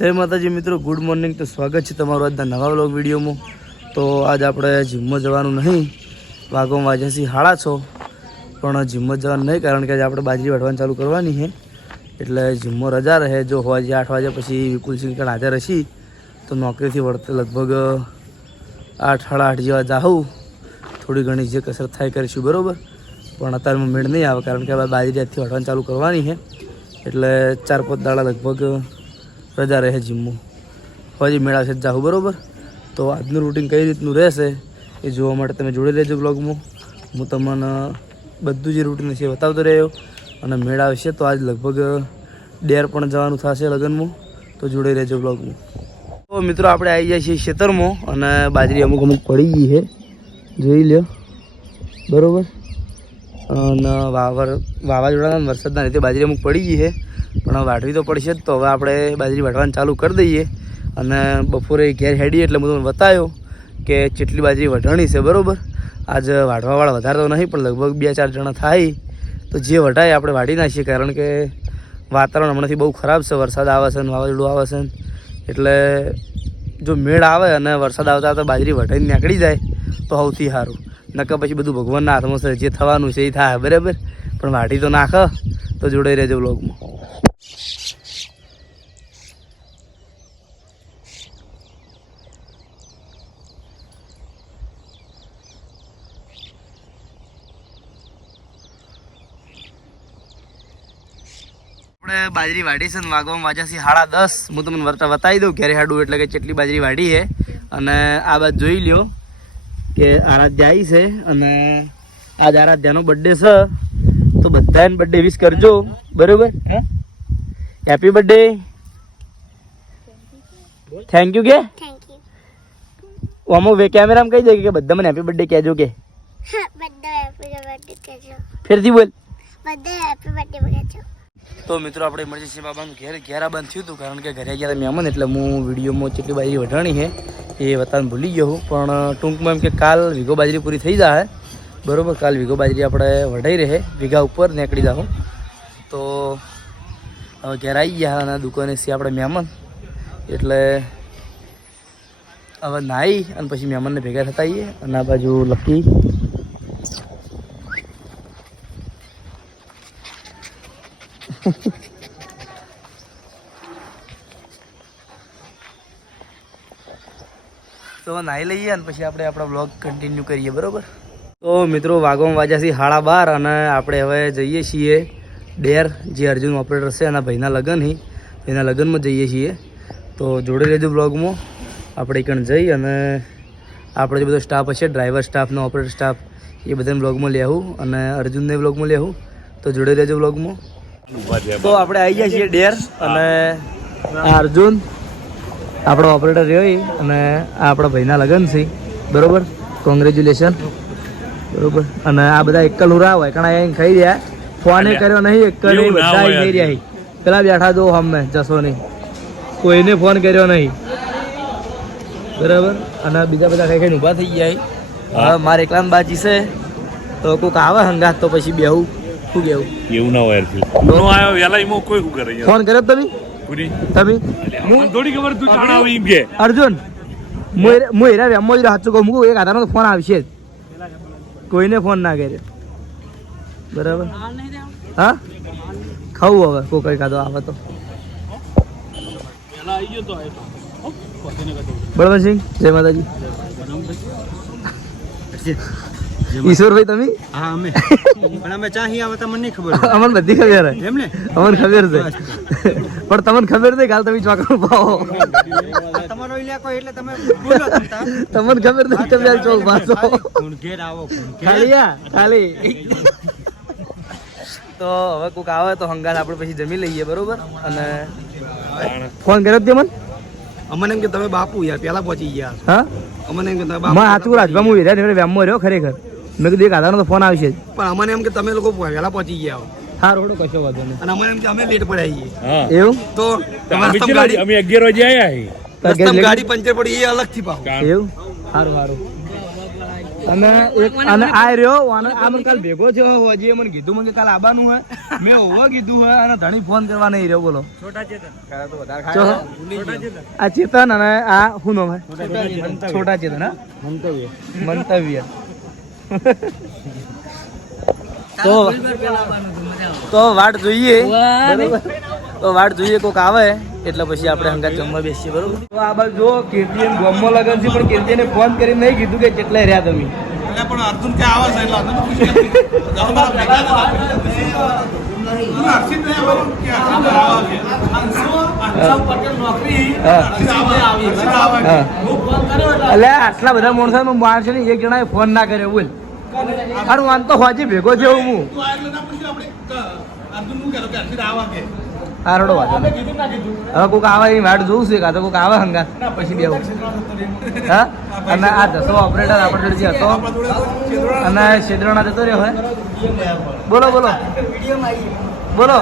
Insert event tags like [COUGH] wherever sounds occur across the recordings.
જય માતાજી મિત્રો ગુડ મોર્નિંગ તો સ્વાગત છે તમારું આજના નવા વ્લોગ વિડીયોમાં. તો આજ આપણે જીમમાં જવાનું નહીં. વાગોમાં વાગ્યાથી હાળા છો. પણ જીમમાં જવાનું નહીં, કારણ કે આજે આપણે બાજરી વાટવાનું ચાલુ કરવાની છે. એટલે જીમમાં રજા રહે. જો હોવાજે આઠ વાગ્યા પછી વિપુલસિંહ કણ હાજર હશી. તો નોકરીથી વળતે લગભગ આઠ, સાડા આઠ જેવા જાઉં થોડી ઘણી જે કસરત થાય કરીશું, બરાબર? પણ અત્યારમાં મેળ નહીં આવે, કારણ કે બાજરી આજથી વાટવાનું ચાલુ કરવાની છે. એટલે ચાર પાંચ દાડા લગભગ રજા રહે જીમમાં. હજી મેળા છે જાઉં બરાબર? તો આજનું રૂટિન કઈ રીતનું રહેશે એ જોવા માટે તમે જોડે રહેજો બ્લોગમાં હું તમને બધું જે રૂટિન છે બતાવતો રહ્યો. અને મેળા વિશે તો આજ લગભગ ડેર પણ જવાનું થશે લગ્નમાં. તો જોડે રહેજો બ્લોગમાં તો મિત્રો, આપણે આવી જાય છીએ ખેતરમાં અને બાજરી અમુક અમુક પડી ગઈ છે. જોઈ લ્યો. બરાબર? અને વાવર વાવાઝોડાના વરસાદના લીધે બાજરી અમુક પડી ગઈ છે. પણ વાટવી તો પડશે જ. તો હવે આપણે બાજરી વાટવાનું ચાલુ કરી દઈએ. અને બપોરે ઘેર હેડીએ એટલે હું તમને બતાવ્યો કે જેટલી બાજરી વઢાણી છે, બરાબર? આજ વાઢવાવાળા વધારે તો નહીં, પણ લગભગ બે ચાર જણા થાય. તો જે વઢાય આપણે વાટી નાખીએ, કારણ કે વાતાવરણ હમણાંથી બહુ ખરાબ છે. વરસાદ આવે છે ને વાવાઝોડું આવે છે એટલે જો મેળ આવે અને વરસાદ આવતા આવતા બાજરી વઢાઈને નીકળી જાય, તો સૌથી સારું. નકર પછી બધું ભગવાનના હાથમાં છે, જે થવાનું છે એ થાય, બરાબર? પણ વાટી તો નાખ, તો જોડે રહેજો બ્લોગમાં આપણે બાજરી વાઢી છે ને વાગવામાં વાજાસી સાડા દસ. હું તમને વર્તા બતાવી દઉં ઘેરે હાડું એટલે કે કેટલી બાજરી વાઢી છે. અને આ બાજુ જોઈ લ્યો કે આરાધ્યા આવી છે અને આજ આરાધ્યાનો બર્થડે છે. તો બધાને બર્થડે વિશ કરજો. બરોબર? હેપી બર્થડે થેન્ક યુ કે? યુ વે કેમેરામાં કહી દે કે બધા મને હેપી બર્થડે કહેજો કે. બધા હેપી બર્થડે કહેજો. ફેરથી બોલ. બધા હેપી બર્થડે કહેજો તો મિત્રો, આપણે ઇમરજન્સી બાબાનું ઘેર ઘેરા બંધ થયું હતું, કારણ કે ઘરે ગયા મહેમાન, એટલે હું વિડીયોમાં જેટલી બાજરી વઢાણી છે, એ વતાને ભૂલી ગયો હું પણ ટૂંકમાં એમ કે કાલ વીઘો બાજરી પૂરી થઈ જાય બરોબર, કાલ વીઘો બાજરી આપણે વઢાઈ રહે. વીઘા ઉપર નીકળી જાઉં તો, હવે ઘેર આવી ગયા અને દુકાને છે આપણે મહેમાન. એટલે, હવે નાહી અને પછી મહેમાનને ભેગા થતા આવીએ અને આ બાજુ લકી. તો નાહી લઈએ અને પછી આપણે આપણો બ્લોગ કન્ટિન્યુ કરીએ બરોબર? તો મિત્રો વાગોમ છે હાળા બાર અને આપણે હવે જઈએ છીએ ડેર જે અર્જુન ઓપરેટર છે એના ભાઈના લગ્ન હી એના લગ્નમાં જઈએ છીએ. તો જોડે લેજો બ્લોગમાં આપણે એકણ જઈ અને આપણો જે બધો સ્ટાફ હશે ડ્રાઈવર સ્ટાફનો ઓપરેટર સ્ટાફ એ બધાને બ્લોગમાં લેવું અને અર્જુનને બ્લોગમાં લેવું તો જોડે લેજો બ્લોગમાં તો આપણે આવી ગયા છીએ ડેર અને અર્જુન. આપણો ઓપરેટર રહ્યો અને આ આપણા ભાઈના લગ્ન છે. બરોબર? કોંગ્રેચ્યુલેશન બરોબર? અને આ બધા એકલ ઉરા હોય કારણ અહીં ખાઈ રહ્યા. ફોને કર્યો નહીં એકલ બધા ખાઈ રહ્યા પેલા બેઠા જો હમે જશો નહીં. કોઈને ફોન કર્યો નહીં. બરાબર? અને બીજા બધા કઈ કઈ ઊભા થઈ ગયા હવે મારે એકલા બાજી છે. તો કોઈક આવે હંગાત તો પછી બેહું. શું કેવું એવું ના હોય ફોન કર્યો તમે? પૂરી? તમે? મને થોડી ખબર તું જાણ આવી એમ કે. અર્જુન હું હેરા વેમો જ સાચું કહું મૂકું એક આધારનો ફોન આવશે જ. કોઈને ફોન ના કરે બરાબર? હા? ખાવું હવે કોઈ કઈ ખાધો આવે તો. બળવંતસિંહ જય માતાજી. [LAUGHS] ઈશ્વરભાઈ તમે? હા અમે. પણ અમે ચાહી આવે તમને નહીં ખબર અમને બધી ખબર છે. એમ ને? અમને ખબર છે. પણ તમને ખબર છે કાલ તમે ચોકડો પાવો તમારો ઇલાકો એટલે તમે બોલો તમતા. તમને ખબર નથી તમે ચોક પાછો કોણ ઘેર આવો ખાલીયા ખાલી તો હવે કોક આવે તો હંગાલ આપણે પછી જમી લઈએ બરોબર? અને ફોન કર્યો તે મને? અમને એમ કે તમે બાપુ યાર પેલા પહોંચી ગયા. હા? અમને એમ કે તમે બાપુ સાચું રાજભા હું હીરા ને વેમમાં રહ્યો ખરેખર. મેં કીધું એક આધારનો તો ફોન આવશે પણ અમને એમ કે તમે લોકો વહેલા પહોંચી ગયા હો. હા રોડો કશો વાંધો નહીં. અને અમને એમ કે અમે લેટ પડ્યા છીએ. એવું? તો અમે રસ્તામાં કેટલા- ગાડી અમે અગિયાર વાગે આયા ગાડી પંચર પડી એ અલગથી પાવ એવું? સારું સારું. અને એક અને આ રહ્યો અને આ મને કાલ ભેગો થયો હજી મને કીધું મને કાલ આવવાનું હોય મેં ઓવો કીધું અને ધણી ફોન કરવા નહીં રહ્યો બોલો. આ ચેતન અને આ શું નામ હે? છોટા ચેતન. હા? મંતવ્ય. તો તો વાટ જોઈએ તો વાટ જોઈએ કોક આવે એટલે પછી આપણે હંગાત જમવા બેસીએ બરોબર તો આ બાજુ જો કીર્તિ એમ ગામમાં લગન છે પણ કીર્તિને ફોન કરીને નહીં કીધું કે કેટલા રહ્યા તમે પણ અર્જુન કે આવે છે એટલે એટલે આટલા બધા માણસો માણસો ને એક જણાએ ફોન ના કર્યો બોલ. અરે વાન તો હોજી ભેગો છે હું. આરડો વાત હવે કોઈક આવે એની વાટ જોઉં છું કાં તો કોઈક આવે હંગા પછી બે હા? અને આ દસો ઓપરેટર આપણે જે હતો? અને શેદરાણા જતો રહ્યો હોય? બોલો બોલો. બોલો.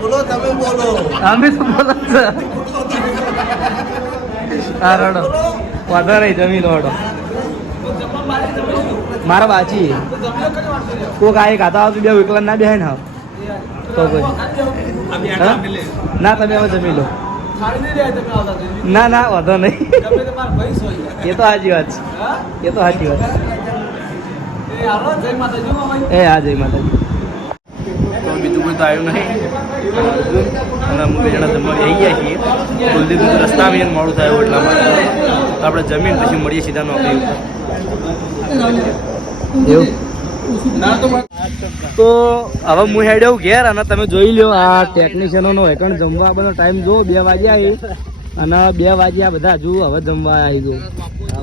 બોલો તમે બોલો. અમે શું બોલો છે હા રડો. વાંધો નહીં જમી લો મારા બાચી. કોક આ એક હાથા આવતું બે એકલા ના બેહાય ને હા તો કોઈ. ના તમે હવે જમી લો. ના ના વાંધો નહીં. એ તો સાચી વાત છે. એ તો સાચી વાત છે. એ હા જય માતાજી. તો બીજું કોઈ તો આવ્યું નહીં. અને અમે બે જણા જમવા આવી ગયા છીએ. કુલદીપ રસ્તા આવીને મોડું થાય એટલા માટે. તો આપણે જમીન પછી મળીએ સીધા નોકરી એવું? તો હવે હું હેડ્યો ઘેર અને તમે જોઈ લો આ ટેકનિશિયનોનો હેઠળ જમવા બધો ટાઈમ જો બે વાગ્યા આવી. અને બે વાગ્યા બધા હજુ હવે જમવા આવી ગયું.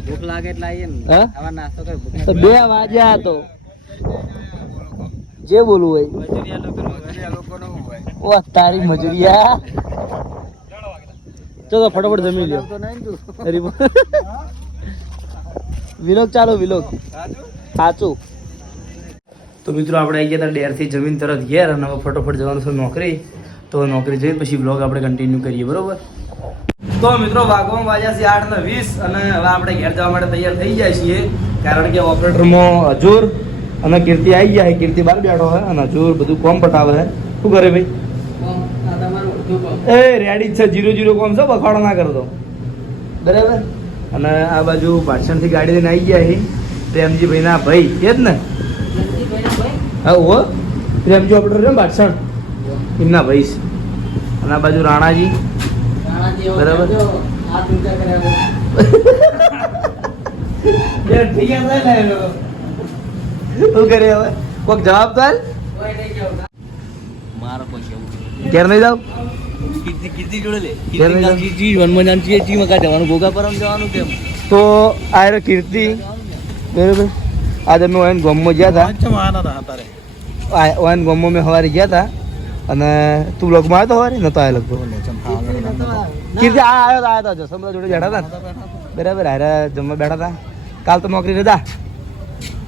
ભૂખ લાગે એટલે આવીએ ને. નાસ્તો કરે ભૂખ તો બે વાગ્યા તો. જે બોલવું હોય. મજૂરિયા લોકો મજૂરિયા લોકોનો શું હોય. ઓ તારી મજૂરિયા. ચલો ફટાફટ જમી લ્યો. વિલોક ચાલો વિલોક સાચું? તો મિત્રો આપણે આવી ગયા હતા ડેરથી જમીન તરત ઘેર અને હવે ફટોફટ જવાનું છે નોકરી. તો નોકરી જઈને પછી બ્લોગ આપણે કન્ટિન્યુ કરીએ બરોબર? તો મિત્રો વાગવામાં વાગ્યા છે આઠ ને વીસ અને હવે આપણે ઘેર જવા માટે તૈયાર થઈ જાય છીએ. કારણ કે ઓપરેટરમાં હજુર અને કીર્તિ આવી ગયા કીર્તિ બહાર બેઠો હે અને જોર બધું કોમ પટાવે છે શું કરે ભાઈ? એ રેડી છે જીરો જીરો કોમ છે બખાડો ના કરતો બરાબર? અને આ બાજુ પાછળથી ગાડી લઈને આવી ગયા હી. પ્રેમજી ના ભાઈ એ જ ને હા ઓ. પ્રેમજી ઓપરેટર છે પાછળ એમના ભાઈ છે. અને આ બાજુ રાણાજી. બરાબર? બે [LAUGHS] થઈ ગયા શું કરે હવે? કોઈક જવાબ તો મારો કોઈ કેવું ઘેર નહીં જાવ? તો આ કીર્તિ. બરાબર. આજે મેં ઓયન ગોમમાં ગયા હતા ચમ આના હતા તારે. આ ઓયન ગોમમાં મેં સવારે ગયા હતા અને તું બ્લોગમાં આવ્યો તો સવારે? નતો આવ્યો લગભગ. કીર્તિ આ આવ્યો તો આવ્યો જોડે બેઠા હતા બરાબર હારે જમવા બેઠા હતા કાલ તો નોકરી રજા.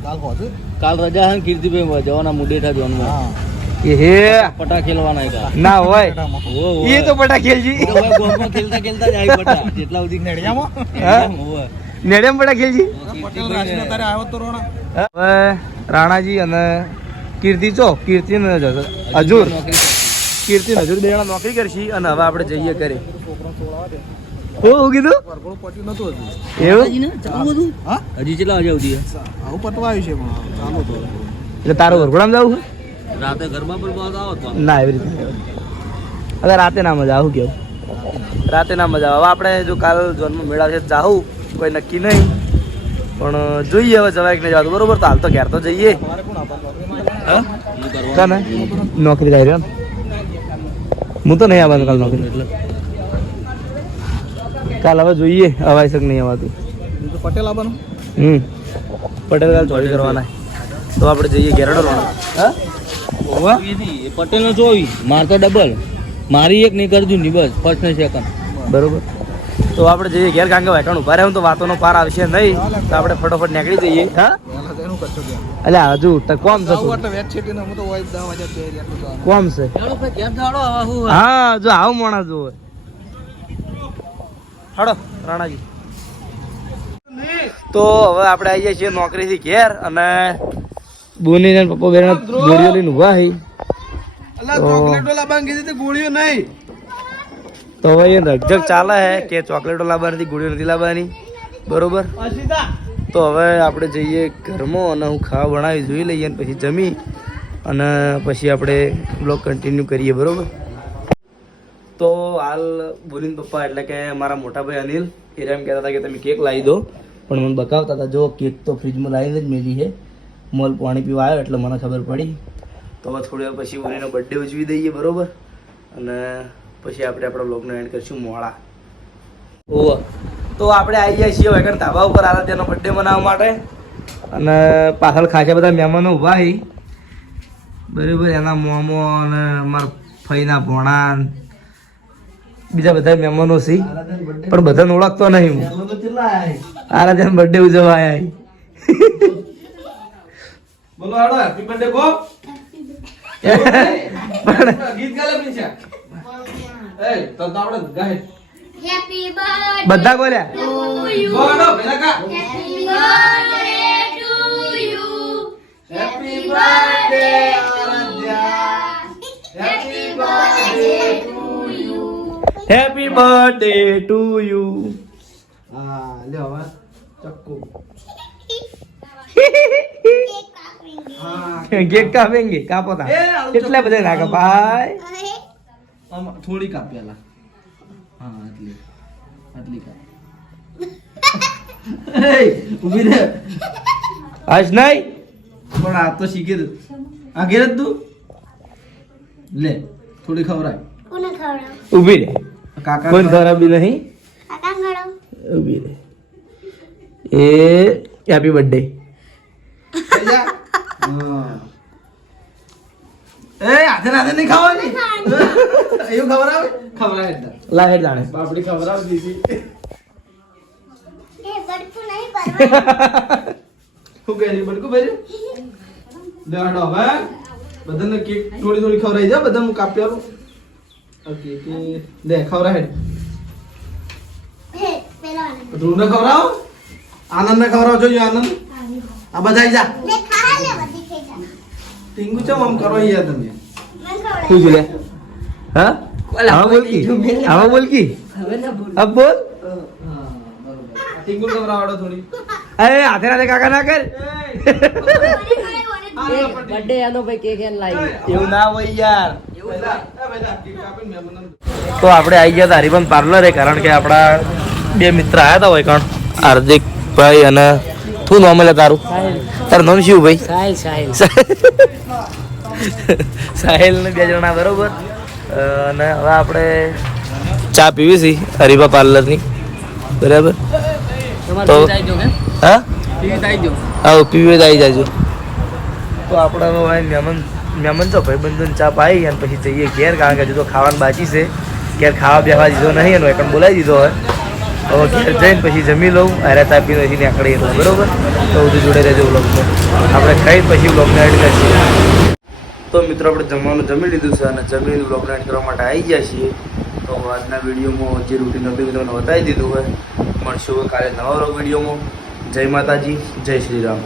કાલ પહોંચું કાલ રજા હે કીર્તિભાઈ જવાના મુડેઠા જોનમાં એ હે. પટા ખેલવાના કા ના હોય. એ તો પટા ખેલજી. ખેલતા ખેલતા જાય પટા. જેટલા સુધી નેડિયામાં? હા? પટા ખેલજી? પટેલ રાશિનો તારે આવ્યો તો રોણા. હવે રાણાજી અને કીર્તિ ચો? કીર્તિ ને હજુર કીર્તિ હજુર બે નોકરી કરશી અને હવે આપણે જઈએ કરે હું હું કીધું? પટ્યું નતું હજી. એવું? હા? હજી કેટલા સુધી આવું પટવા છે પણ ચાલુ તો. એટલે તારો વરઘોડામાં જવું રાતે ગરબા પર બહુ આવો તો. ના એવી રીતે હવે રાતે ના મજા આવું કેવું? રાતે ના મજા આવે. હવે આપણે જો કાલ જોનમાં મેળા છે જાવું કોઈ નક્કી નહીં. પણ જોઈએ હવે જવાય કે નહીં જવાતું બરોબર તો હાલ તો ઘેર તો જઈએ. નોકરી જાય રહ્યો હું તો નહીં આવવાનું કાલ નોકરી. એટલે કાલ હવે જોઈએ અવાય શક નહીં આવતું તો પટેલ આવવાનું? હમ. પટેલ કાલ ચોરી કરવાના. તો આપણે જઈએ ઘેરડો હા? પટેલ નો ચોવીસ માર તો ડબલ મારી એક નહીં કરજો ની બસ ફર્સ્ટ ને સેકન્ડ બરોબર. તો આપણે જઈએ ઘેર કારણ કે વાટણ ઊભા રહે તો વાતોનો પાર આવશે નહીં. તો આપણે ફટોફટ નીકળી જઈએ. હા? એટલે હજુ તો કોમ છે કોમ છે? હું? હા જો આવું માણસ જોવે. હડો રાણાજી. તો હવે આપણે આવી જઈએ છીએ નોકરીથી ઘેર અને બોની ને પપ્પા બેન ગોળીઓ લઈને ઊભા હી. ચોકલેટો લાવવાની કીધી તે ગોળીઓ નહીં. તો હવે એ ચાલે હે કે ચોકલેટો લાવવાની ગોળીઓ નથી લાવવાની. બરોબર? તો હવે આપણે જઈએ ઘરમાં અને હું ખાવા બનાવી જોઈ લઈએ અને પછી જમી અને પછી આપણે બ્લોગ કન્ટિન્યુ કરીએ બરોબર? તો હાલ બોલીન પપ્પા, એટલે કે મારા મોટા ભાઈ અનિલ એ એમ કહેતા હતા કે તમે કેક લાવી દો. પણ મને બતાવતા હતા, જો, કેક તો ફ્રીજમાં લાવીને જ મેલી છે મોલ પાણી પીવા આવ્યો, એટલે મને ખબર પડી. તો થોડી વાર પછી બોલીનો બર્થડે ઉજવી દઈએ, બરોબર? અને પછી આપણે આપણા બ્લોગનો એન્ડ કરીશું મોડા. ઓહ, તો આપણે આવી ગયા છીએ વેગન ધાબા ઉપર આરાધ્યાનો બર્થડે મનાવવા માટે. અને પાછળ ખાસા બધા મહેમાનો ઊભા છે બરાબર, એના મોમો અને અમારા ફઈના ભોણા બીજા બધા મહેમાનો છે. પણ બધાને ઓળખતો નહીં હું. આરાધન બર્થડે ઉજવવા આવ્યા છે. બોલો આડો હેપી બર્થડે ગો પણ ગીત ગાલે પણ છે એ તો તો આપણે ગાય. હેપી બર્થડે બધા બોલ્યા? ગો પેલા કા? બર્થડે ટુ યુ હા લ્યો હવે ચક્કુ હા કેક કાપેંગે કાપો તા કેટલા બધા ના ભાઈ થોડી કાપ પેલા હા આટલી આટલી કાપ એ ઊભી રે આજ નહીં પણ આ તો શીખી દે આ ઘેર જ તું લે થોડી ખવડાય કોને ઊભી રે કાકા કોઈ ખરાબી નહીં? કાકા ઊભી રે એ હેપી બર્થડે. એ હાથે હાથે નહીં ખાવાની? એવું આવે? લા હેડ જાણે. બાપડી ખવડાવી દીધી એ બડકું નહીં ભરવાનું. શું કહે બડકું ભર્યું લે હવે બધાને કેક થોડી થોડી ખવડાવી જા બધા હું કાપી આલું ઓકે કે લે ખવડાવ હેડ. હે. ધ્રુવને ખવડાવો? આનંદને ખવડાવો જોઈએ આનંદ. આ બધા જા. લે ખા લે બધી ખાઈ જા. ટીંગુ ચમ આમ કરો યાર તમે? શું છે? હા? આમાં બોલ કી. આમાં બોલ કી. અબ બોલ. ટીંગુ ખવડાવડો થોડી. અરે હાથે હાથે કાકા ના કર. [LAUGHS] બર્થડે આનો ભાઈ કેક એન લાવી એવું ના હોય યાર. તો આપણે આવી ગયા હતા હરિભન પાર્લરે કારણ કે આપણા બે મિત્ર આવ્યા હતા હોય કણ હાર્દિકભાઈ અને શું નામ એટલે તારું? તારું નામ શું ભાઈ? સાહિલ સાહિલ. સાહેલ ને બે જણા બરોબર. અને હવે આપણે ચા પીવી છે હરિભા પાર્લરની બરાબર? તો- હા? પીવી આવી જાજો. તો આપણે હવે ભાઈ મહેમાન મહેમાન તો ભાઈ બંધુને ચા પાઈ અને પછી જઈએ ઘેર, કારણ કે હજુ તો ખાવાનું બાકી છે. ઘેર ખાવા બેવા દીધો નહીં એનો એકણ બોલાવી દીધો હોય. હવે ઘેર જઈને પછી જમી લઉં, અરે ચા પીને પછી નીકળી લઉં બરોબર? તો બધું જોડે રહેજો બ્લોગમાં આપણે ખાઈ પછી બ્લોગને એડ કરીએ. તો મિત્રો, આપણે જમવાનું જમી લીધું છે અને જમીને બ્લોગને એડ કરવા માટે આવી ગયા છીએ. તો આજના વિડીયોમાં જે રૂટીન હતું તમને બતાવી દીધું હોય. મળશું કાલે નવા વિડીયોમાં. જય માતાજી, જય શ્રી રામ.